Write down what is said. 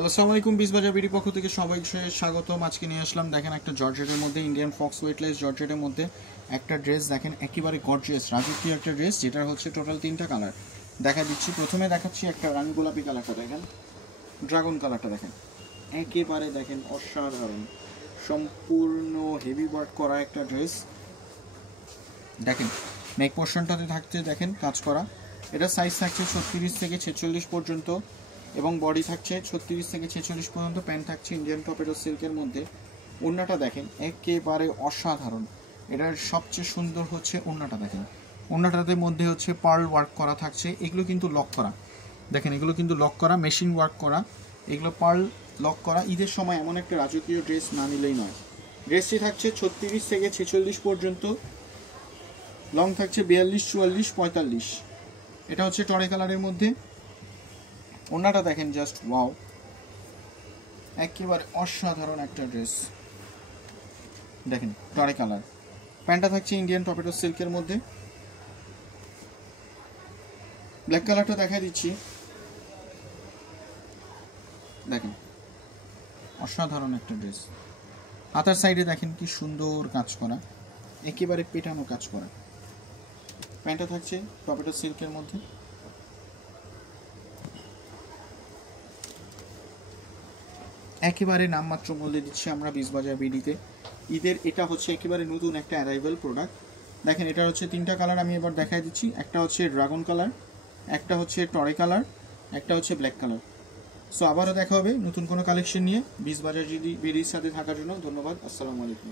Hello, আসসালামু আলাইকুম। বিসবাজার BD পক্ষ থেকে সবাইকে স্বাগতম। আজকে নিয়ে আসলাম, দেখেন, একটা জর্জেটের মধ্যে, ইন্ডিয়ান ফক্স ওয়েটলেস জর্জেটের মধ্যে একটা ড্রেস। দেখেন, একেবারে গর্জিয়াস রাজকীয় একটা ড্রেস, যেটার হচ্ছে টোটাল 3টা কালার দেখা দিচ্ছি। প্রথমে দেখাচ্ছি একটা রানী গোলাপি কালারটা, দেখেন, ড্রাগন কালারটা দেখেন, একেবারে দেখেন অসাধারণ, সম্পূর্ণ হেভি ওয়ার্ক করা একটা ড্রেস। দেখেন, নেক পোর্শনটাতে থাকছে, দেখেন, কাজ করা। এটা সাইজ থাকছে 36 থেকে 46 পর্যন্ত এবং বডি থাকছে 36 থেকে 46 পর্যন্ত। প্যান্ট থাকছে ইন্ডিয়ান টপেটো সিল্কের মধ্যে। ওড়নাটা দেখেন, একেবারে অসাধারণ। এটার সবচেয়ে সুন্দর হচ্ছে ওড়নাটা দেখেন, ওড়নাটাতে মধ্যে হচ্ছে পার্ল ওয়ার্ক করা থাকছে। এগুলো কিন্তু লক করা, দেখেন, এগুলো কিন্তু লক করা, মেশিন ওয়ার্ক করা, এগুলো পার্ল লক করা। ঈদের সময় এমন একটা রাজকীয় ড্রেস না নিলেই নয়। ড্রেসটি থাকছে 36 থেকে 46 পর্যন্ত, লং থাকছে 42, 44, 45। এটা হচ্ছে টরে কালারের মধ্যে। ওড়নাটা দেখেন, জাস্ট ওয়াও, একেবারে অসাধারণ একটা ড্রেস। দেখেন, টরে কালার। প্যান্টটা থাকছে ইন্ডিয়ান টপেটো সিল্কের মধ্যে। ব্ল্যাক কালারটা দেখা দিচ্ছি, দেখেন, অসাধারণ একটা ড্রেস। হাতার সাইডে দেখেন কি সুন্দর কাজ করা, একেবারে পেটানো কাজ করা। প্যান্টটা থাকছে টপেটো সিল্কের মধ্যে। একেবারে নামমাত্র মূল্যে দিচ্ছি আমরা বিসবাজার বিডিতে। ঈদের এটা হচ্ছে একেবারে নতুন একটা অ্যারাইভাল প্রোডাক্ট। দেখেন, এটা হচ্ছে 3টা কালার, আমি এবার দেখাই দিচ্ছি। একটা হচ্ছে ড্রাগন কালার, একটা হচ্ছে টরে কালার, একটা হচ্ছে ব্ল্যাক কালার। সো আবারও দেখা হবে নতুন কোনো কালেকশন নিয়ে। বিসবাজার বিডির সাথে থাকার জন্য ধন্যবাদ। আসসালামু আলাইকুম।